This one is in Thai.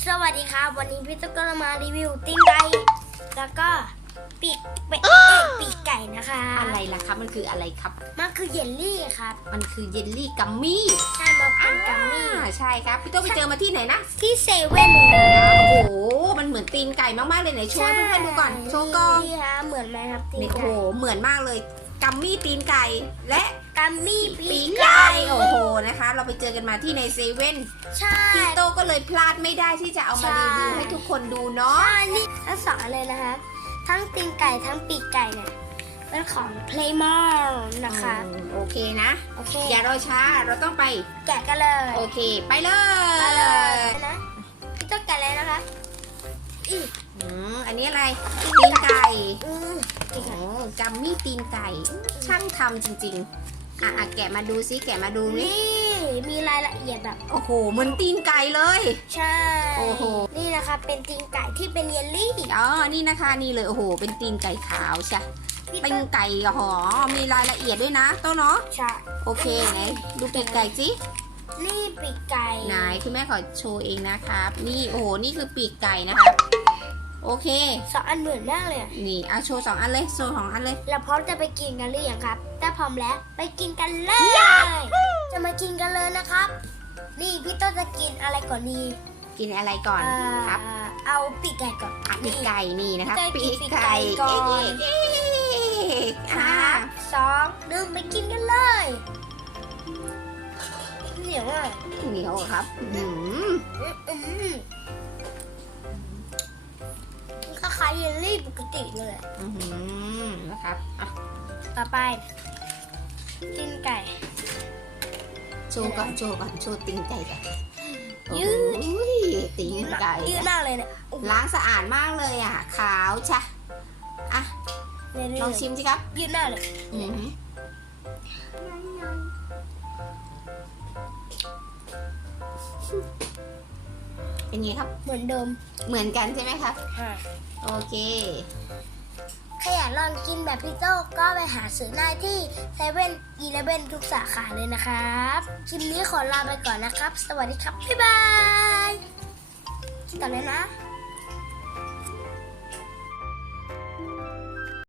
สวัสดีครับ วันนี้พี่ตุ๊กก็จะมารีวิวติ้งไก่แล้วก็ปีกเป็ดเอ้ยปีกไก่นะคะอะไรล่ะครับ มันคืออะไรครับ มันคือเยลลี่ครับมันคือเยลลี่กัมมี่ใช่มาเป็นกัมมี่อ่าใช่ครับพี่โต้ไปเจอมาที่ไหนนะที่เซเว่นเลยโอ้โหมันเหมือนตีนไก่มากๆเลยไหนโชว์ให้เพื่อนๆดูก่อนโชว์ก่อนนี่ฮะเหมือนไหมครับตีนนี่โอ้โหไก่เหมือนมากเลยกัมมี่ตีนไก่และกัมมี่ปีปีกกไก่ไก่ โอ้โหนะคะ เราไปเจอกันมาที่ในเซเว่นใช่พี่โตก็เลยพลาดไม่ได้ที่จะเอามารีวิวให้ทุกคนดูเนาะใช่นี่ทั้งสองอันเลยนะคะ ทั้งตีนไก่ทั้งปีกไก่เนี่ยเป็นของ Playmore นะคะอืมโอเคนะ โอเค อย่ารอช้า เราต้องไป แกะกันเลย โอเค ไปเลไปเลยยนะพี่ต้องแกะเลยนะคะอืออืมอันนี้อะไร ตีนไก่อือโอ้กัมมี่ตีนไก่ ช่างทำจริง ๆ อะอะแกะมาดูซิแกะมาดูนี่ นี่มีรายละเอียดแบบ โอ้โหเหมือนตีนไก่เลย ใช่โอ้โห นี่นะคะเป็นตีนไก่ที่เป็นเยลลี่อ๋อ นี่นะคะนี่เลยโอ้โห เป็นตีนไก่ขาวใช่ พี่ตีต้นนไก่หอมีรายละเอียดด้วยนะโต้เนาะใช่โอเคไหนดูปีกไก่สินี่ปีกไก่ ไหนคุณแม่ขอโชว์เองนะครับ นี่โอ้โหนี่คือปีกไก่นะครับ โอเค สองอันเหมือนมากเลยอะนี่เอาโชว์สองอันเลยโชว์สองอันเลย เราพร้อมจะไปกินกันหรือยังครับ ถ้าพร้อมแล้วไปกินกันเลย จะมากินกันเลยนะครับ นี่พี่ต้นจะกินอะไรก่อนดีกินอะไรก่อนเอ่อครับเอาปีกไก่ก่อนอะปีกไก่นี่นะครับได้กินปีกไก่ปีก่อนเอ๊ะสาอะมสองหนึ่งไปกินกันเลยเหนียวอะเหนียวอะครับอืม อืมอืมค ล้ายๆเยลลี่ปกติเลยอื้อหือนะครับอะต่อไป กินไก่โชว์ก่อนโชว์ก่อนโชว์ตีนไก่ก่อนยืดโอ้ยตีนไก่ยืดมากเลยเนี่ยล้างสะอาดมากเลยอะ ขาวชะอะเนี่ยลองชิมสิครับ ยืดมากเลยอือหือ เป็นไงครับ เหมือนเดิมเหมือนกันใช่ไหมครับ โอเคใครอยากลองกินแบบพี่โต้ก็ไปหาซื้อได้ที่เซเว่นอีเลเว่นทุกสาขาเลยนะครับคลิปนี้ขอลาไปก่อนนะครับ สวัสดีครับ บ๊ายบายกินต่อเลยนะ